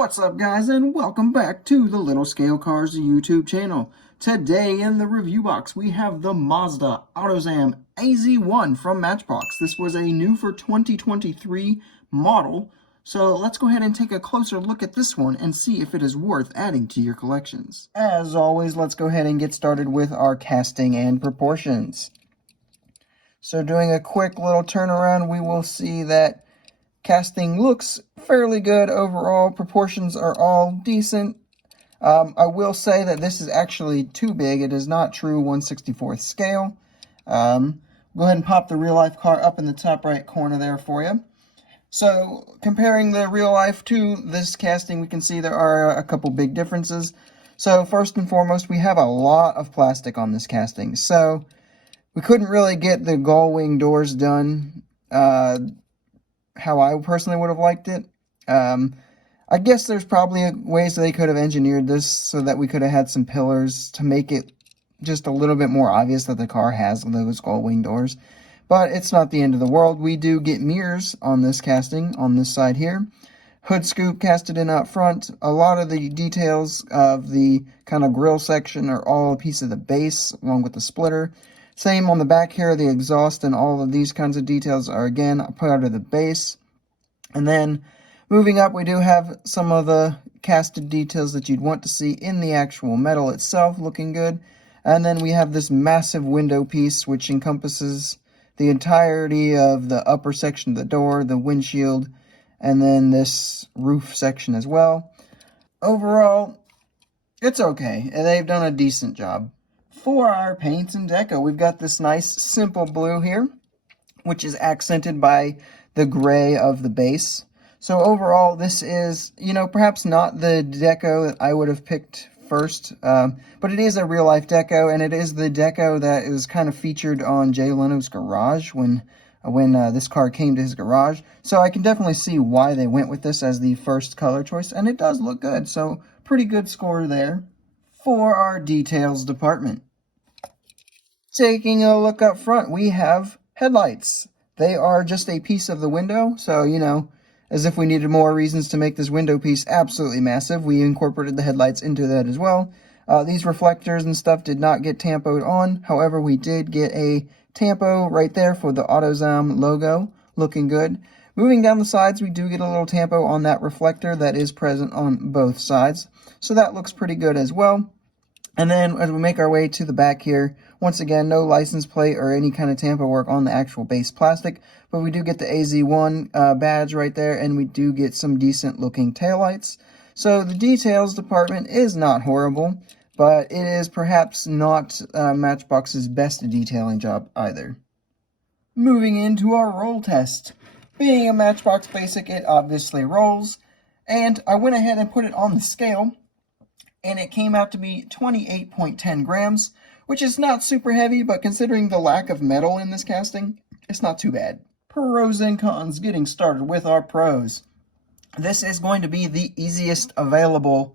What's up, guys, and welcome back to the Little Scale Cars YouTube channel. Today in the review box we have the Mazda Autozahm AZ-1 from Matchbox. This was a new for 2023 model, so let's go ahead and take a closer look at this one and see if it is worth adding to your collections. As always, let's go ahead and get started with our casting and proportions. So doing a quick little turnaround, we will see that casting looks fairly good overall. Proportions are all decent. I will say that this is actually too big. It is not true 1/64th scale. Go ahead and pop the real life car up in the top right corner there for you. So comparing the real life to this casting, we can see there are a couple big differences. So first and foremost, we have a lot of plastic on this casting. So we couldn't really get the gull wing doors done how I personally would have liked it. I guess there's probably ways they could have engineered this so that we could have had some pillars to make it just a little bit more obvious that the car has those gull wing doors. But it's not the end of the world. We do get mirrors on this casting on this side here. Hood scoop casted in up front. A lot of the details of the kind of grill section are all a piece of the base along with the splitter. Same on the back here, the exhaust and all of these kinds of details are again part of the base. And then moving up, we do have some of the casted details that you'd want to see in the actual metal itself looking good. And then we have this massive window piece which encompasses the entirety of the upper section of the door, the windshield, and then this roof section as well. Overall, it's okay. They've done a decent job. For our paint and deco, we've got this nice simple blue here, which is accented by the gray of the base. So overall, this is, perhaps not the deco that I would have picked first, but it is a real-life deco, and it is the deco that is kind of featured on Jay Leno's garage when this car came to his garage. So I can definitely see why they went with this as the first color choice, and it does look good. So pretty good score there. For our details department, taking a look up front, we have headlights. They are just a piece of the window, so, as if we needed more reasons to make this window piece absolutely massive, we incorporated the headlights into that as well. These reflectors and stuff did not get tampoed on. However, we did get a tampo right there for the Autozahm logo, looking good. Moving down the sides, we do get a little tampo on that reflector that is present on both sides. So that looks pretty good as well. And then as we make our way to the back here, once again, no license plate or any kind of tampo work on the actual base plastic, but we do get the AZ1 badge right there, and we do get some decent looking taillights. So the details department is not horrible, but it is perhaps not Matchbox's best detailing job either. Moving into our roll test. Being a Matchbox Basic, it obviously rolls, and I went ahead and put it on the scale, and it came out to be 28.10 grams, which is not super heavy, but considering the lack of metal in this casting, it's not too bad. Pros and cons, getting started with our pros. This is going to be the easiest available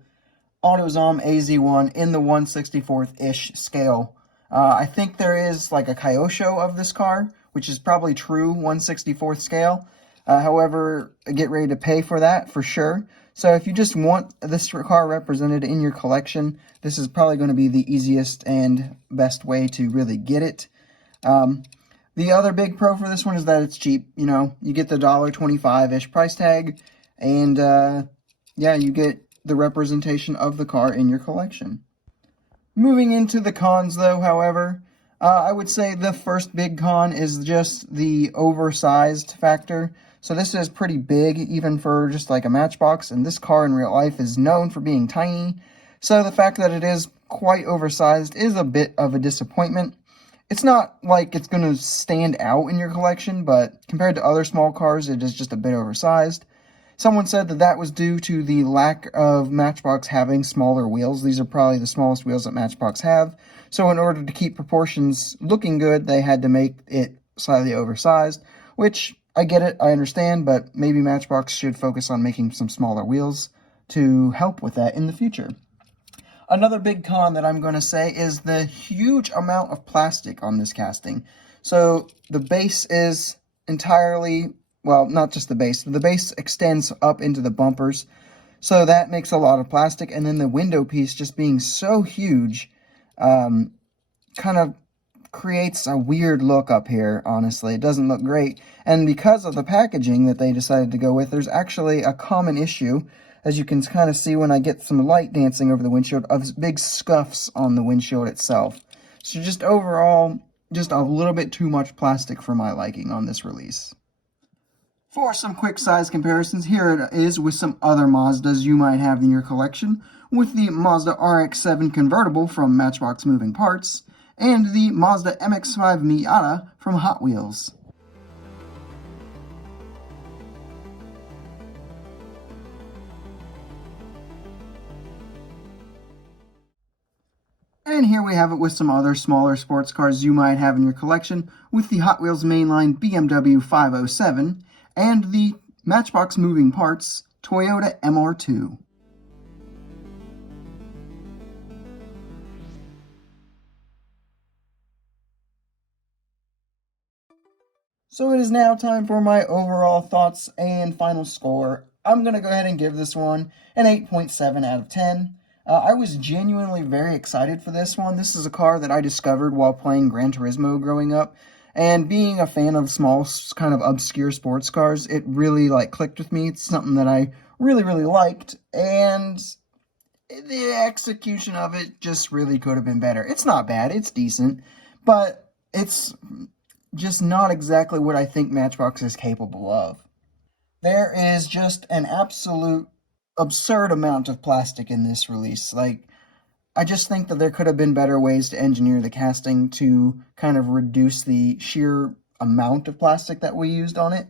Autozahm AZ-1 in the 1/64th-ish scale. I think there is like a Kyosho of this car, which is probably true 1/64th scale. However, get ready to pay for that for sure. So if you just want this car represented in your collection, this is probably going to be the easiest and best way to really get it. The other big pro for this one is that it's cheap. You get the $1.25-ish price tag, and yeah, you get the representation of the car in your collection. Moving into the cons, though, however, I would say the first big con is just the oversized factor. So this is pretty big, even for just like a Matchbox, and this car in real life is known for being tiny. So the fact that it is quite oversized is a bit of a disappointment. It's not like it's going to stand out in your collection, but compared to other small cars, it is just a bit oversized. Someone said that that was due to the lack of Matchbox having smaller wheels. These are probably the smallest wheels that Matchbox have. So in order to keep proportions looking good, they had to make it slightly oversized, which I get it, I understand, but maybe Matchbox should focus on making some smaller wheels to help with that in the future. Another big con that I'm going to say is the huge amount of plastic on this casting. So the base is entirely, well, not just the base extends up into the bumpers. So that makes a lot of plastic, and then the window piece just being so huge kind of creates a weird look up here, honestly. It doesn't look great. And because of the packaging that they decided to go with, there's actually a common issue, as you can kind of see when I get some light dancing over the windshield, of big scuffs on the windshield itself. So just overall, just a little bit too much plastic for my liking on this release. For some quick size comparisons, here it is with some other Mazdas you might have in your collection, with the Mazda RX-7 convertible from Matchbox Moving Parts, and the Mazda MX-5 Miata from Hot Wheels. And here we have it with some other smaller sports cars you might have in your collection, with the Hot Wheels mainline BMW 507 and the Matchbox Moving Parts Toyota MR2. So it is now time for my overall thoughts and final score. I'm going to go ahead and give this one an 8.7 out of 10. I was genuinely very excited for this one. This is a car that I discovered while playing Gran Turismo growing up. And being a fan of small, kind of obscure sports cars, it really clicked with me. It's something that I really liked. And the execution of it just really could have been better. It's not bad. It's decent. But it's just not exactly what I think Matchbox is capable of. There is just an absolute absurd amount of plastic in this release. I just think that there could have been better ways to engineer the casting to kind of reduce the sheer amount of plastic that we used on it.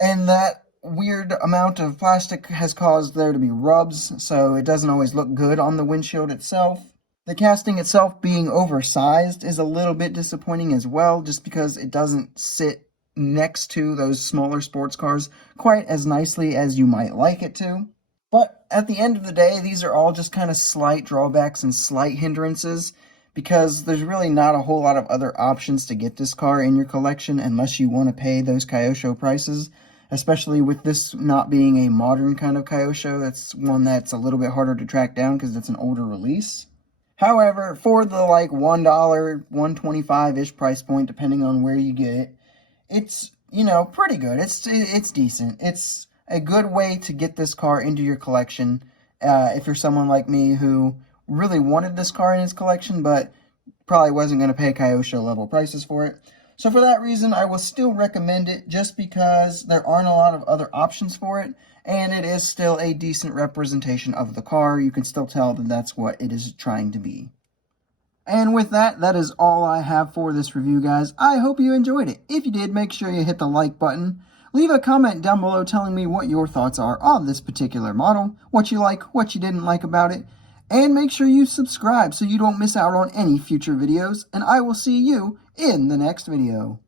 And that weird amount of plastic has caused there to be rubs, so it doesn't always look good on the windshield itself. The casting itself being oversized is a little bit disappointing as well, just because it doesn't sit next to those smaller sports cars quite as nicely as you might like it to. But at the end of the day, these are all just kind of slight drawbacks and slight hindrances, because there's really not a whole lot of other options to get this car in your collection unless you want to pay those Kyosho prices, especially with this not being a modern kind of Kyosho. That's one that's a little bit harder to track down because it's an older release. However, for the $1, $1.25-ish price point, depending on where you get it, it's, pretty good. It's decent. It's a good way to get this car into your collection if you're someone like me who really wanted this car in his collection, but probably wasn't going to pay Kyosho level prices for it. So for that reason, I will still recommend it, just because there aren't a lot of other options for it, and it is still a decent representation of the car. You can still tell that that's what it is trying to be. And with that, that is all I have for this review, guys. I hope you enjoyed it. If you did, make sure you hit the like button. Leave a comment down below telling me what your thoughts are on this particular model, what you like, what you didn't like about it, and make sure you subscribe so you don't miss out on any future videos, and I will see you in the next video.